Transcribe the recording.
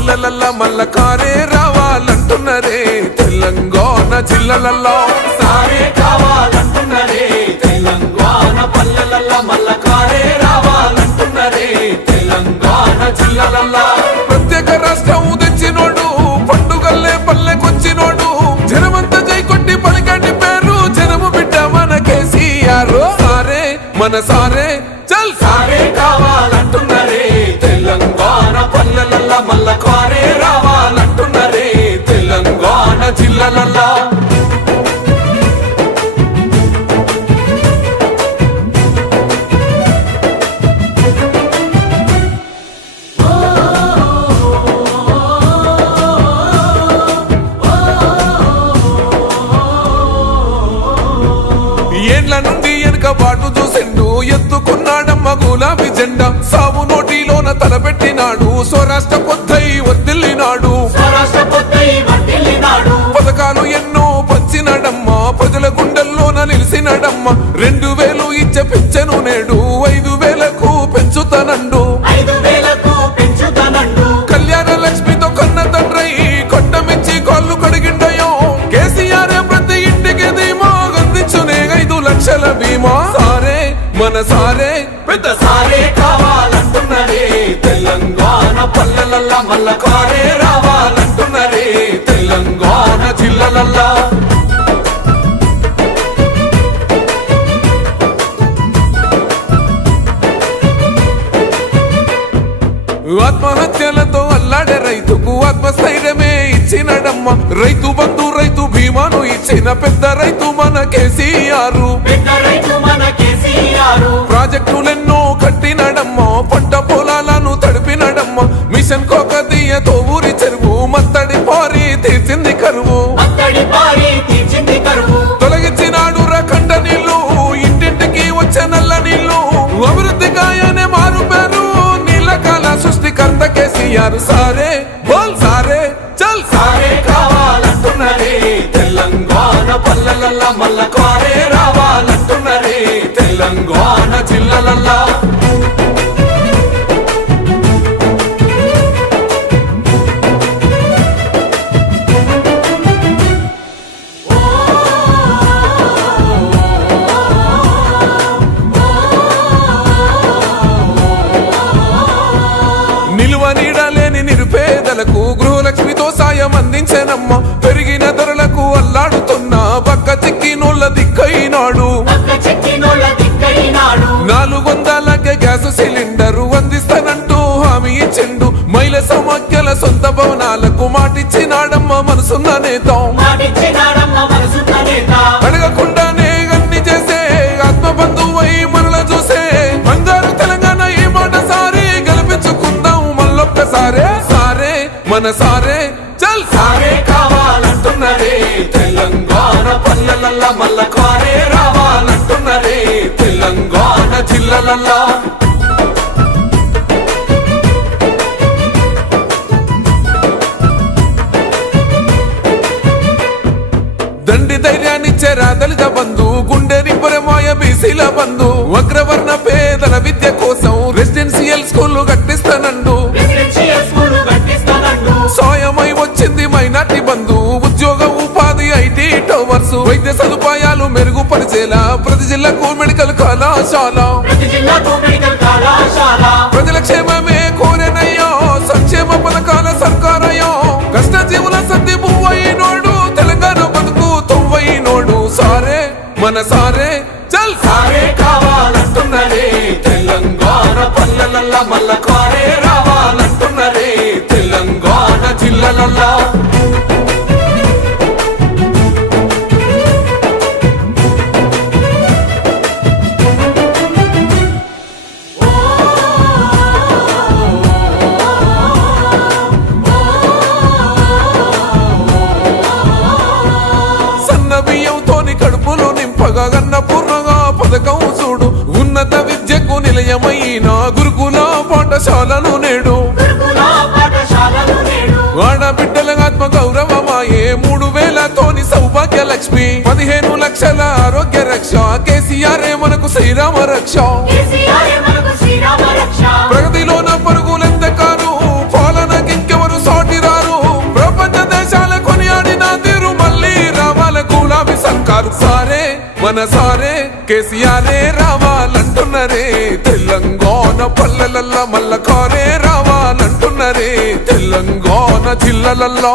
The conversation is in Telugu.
పల్లెలల్లా మల్ల కారే రావాలంటున్నరే తెలంగాణ జిల్లాలల్లో సారే కావాలంటున్నరే తెలంగాణ పల్లెలల్లా మల్ల కారే రావాలంటున్నరే తెలంగాణ జిల్లాలల్లా ప్రత్యేక రాష్ట్రం తెచ్చినోడు పండుగల్లే పల్లెకొచ్చినోడు జనమంతా జై కొట్టి పలికండి పేరు జనము బిడ్డ మన కేసీఆర్ సారే మన సారే చల్ సారే కావాలంటున్నరే తెలంగాణ పల్లెలల్లా మల్ల కారే రావాలంటున్నరే తెలంగాణ జిల్లాలల్లా ఏండ్ల నుండి వెనుక బాటు చూసిండు ఎత్తుకున్నాడమ్మ గులాబీ జెండా సాగు నోటిలోన తలపెట్టినాడు స్వరాష్ట్ర పొద్దై వర్దిల్లినాడు పథకాలు ఎన్నో పంచినాడమ్మ ప్రజల గుండెల్లోన నిలిసినాడమ్మ 2000 ఇచ్చే పెంచెను నేడు 5000కు పెంచుతానండు కళ్యాణ లక్ష్మితో కన్న తండ్రై కొట్టమిచ్చి కాళ్ళు కడిగిండయో కేసీఆర్ ప్రతి ఇంటికి ధీమా అందించునే 5 లక్షల బీమా సారే మన సారే పెద్ద సారే కావాలంటున్నరే తెలంగాణ పల్లెలల్లా మల్ల కారే రావాలంటున్నరే తెలంగాణ జిల్లాలల్లా ఆత్మహత్యలతో అల్లాడే రైతుకు ఆత్మస్థైర్యమే ఇచ్చినడమ్మ రైతు బంధు రైతు బీమాను ఇచ్చిన పెద్ద రైతు మన కేసీఆర్ ప్రాజెక్టులెన్నో కట్టినడమ్మ పంట పొలాలను తడిపినడమ్మ మిషన్ కోకదీయతో ఊరి చెరువు మత్తడి పారి తీర్చింది కరువు తొలగించినాడు రకండ నీళ్లు ఇంటింటికి వచ్చే నల్ల నీళ్లు అభివృద్ధి గాయనే మారు పేరు నీలకాల సృష్టికర్త కేసీఆర్ సారే బోల్ సారే చల్ సారే కావాలంటున్నరే తెలంగాణ పల్లెలల్లా మల్ల కారే రావాలంటున్నరే తెలంగాణ జిల్లాలల్లా నిలువ నీడలేని నిరుపేదలకు గృహలక్ష్మితో సాయం అందించనమ్మ పెరిగిన ధరలకు అల్లాడుతున్న పక్క చిక్కినోళ్ళ దిక్కైనాడు 400కే గ్యాస్ సిలిండరు అందిస్తానంటూ హామీ ఇచ్చిండు మహిళ సమాఖ్యల సొంత భవనాలకు మాటిచ్చినాడమ్మ మనసున్న నేత అడగకుండానే అన్ని చేసే ఆత్మబంధువై మనల చూసే బంగారు తెలంగాణ ఈ మాట సారి గెలిపించుకుందాం మళ్ళొక్కసారే సారే మన సారే చల్ సారే కావాలంటున్నరే తెలంగాణ పల్లెలల్లా మల్ల కారే రావాలంటున్నరే తెలంగాణ జిల్లాలల్లా దండి ధైర్యాన్నిచ్చే దళిత బంధు గుండె నిబ్బరమాయ బీసీల బంధు అగ్రవర్ణ పేదల విద్య కోసం రెసిడెన్షియల్ స్కూళ్లు కట్టిస్తానండు సాయమై వచ్చింది మైనార్టీ బంధు ఉద్యోగ ఉపాధి ఐటీ టవర్స్ వైద్య సదుపాయాలు మెరుగుపరిచేలా ప్రతి జిల్లాకు మెడికల్ కళాశాల ప్రజల క్షేమమే కోరెనయ్యో సంక్షేమ పథకాల సర్కారయ్యో కష్టజీవుల సర్ది పువ్వైనోడు తెలంగాణ బతుకు తొవ్వైనోడు సారే మన సారే చల్ సారే కావాలంటున్నరే తెలంగాణ పల్లెలల్లా మల్ల కారే రావాలంటున్నరే తెలంగాణ జిల్లాలల్లా సన్న బియ్యంతోని కడుపులు నింపగా అన్నపూర్ణగా పథకం చూడు ఉన్నత విద్యకు నిలయమైన గురుకుల పాఠశాలను నేడు ఆడబిడ్డల ఆత్మ గౌరవమాయే 3000తోని సౌభాగ్య లక్ష్మి 15 లక్షల ఆరోగ్య రక్ష కేసీఆర్ మనకు శ్రీరామ రక్ష ప్రగతిలోన పరుగులెంత కారు పాలనకింకెవరు మన సారే కేసీఆరే రావాలంటున్నరే తెలంగాణ పల్లెలల్ల మల్ల కారే రావాలంటున్నరే తెలంగాణ జిల్లలల్లో